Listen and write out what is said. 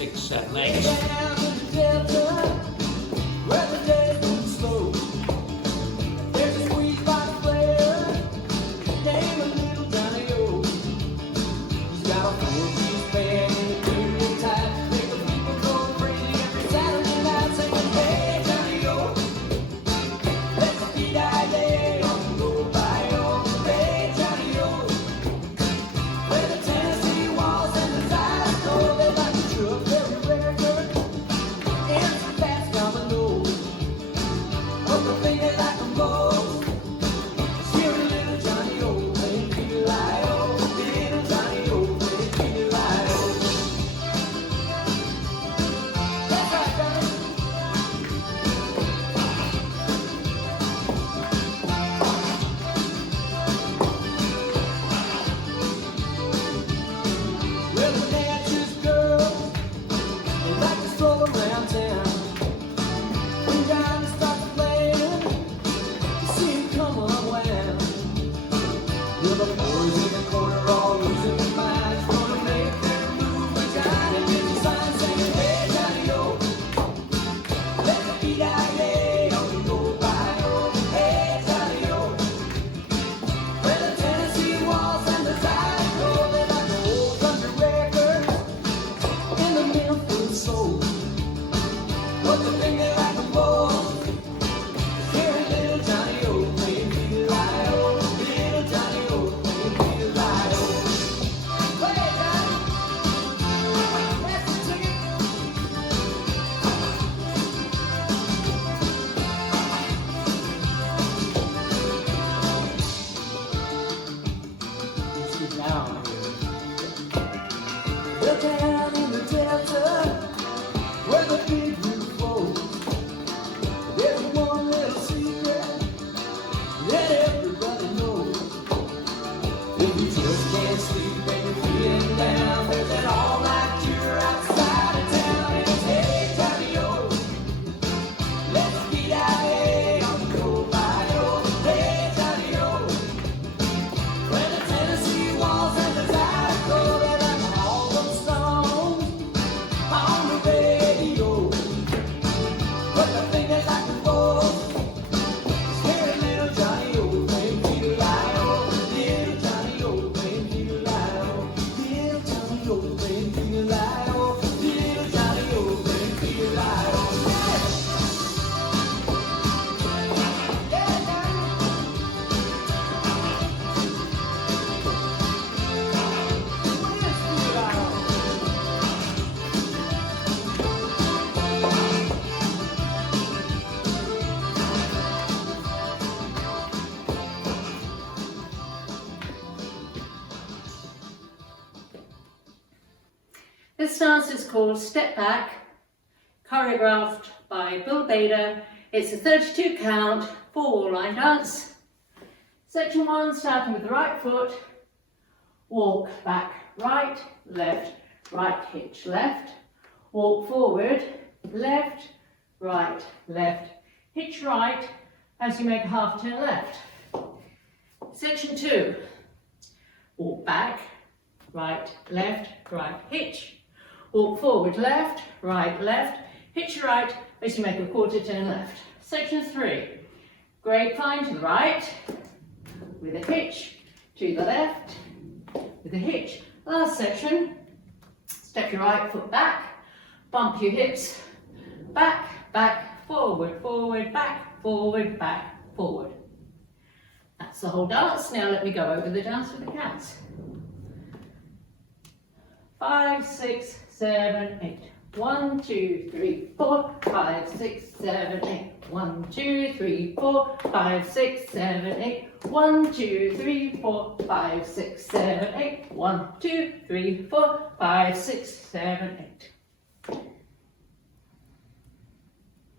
6, 7, 8. This dance is called Step Back, choreographed by Bill Bader. It's a 32 count, 4-wall line dance. Section 1, starting with the right foot, walk back, right, left, hitch, left, walk forward, left, hitch right, as you make a half turn left. Section 2, walk back, right, hitch, walk forward, left, hitch right, as you make a quarter turn left. Section 3, grapevine to the right, with a hitch, to the left, with a hitch. Last section, step your right foot back, bump your hips, back, forward, back, forward. That's the whole dance. Now let me go over the dance with the counts. 5, 6, 7, 8. 1, 2, 3, 4, 5, 6, 7, 8. 1, 2, 3, 4, 5, 6, 7, 8. 1, 2, 3, 4, 5, 6, 7, 8. 1, 2, 3, 4, 5, 6, 7, 8.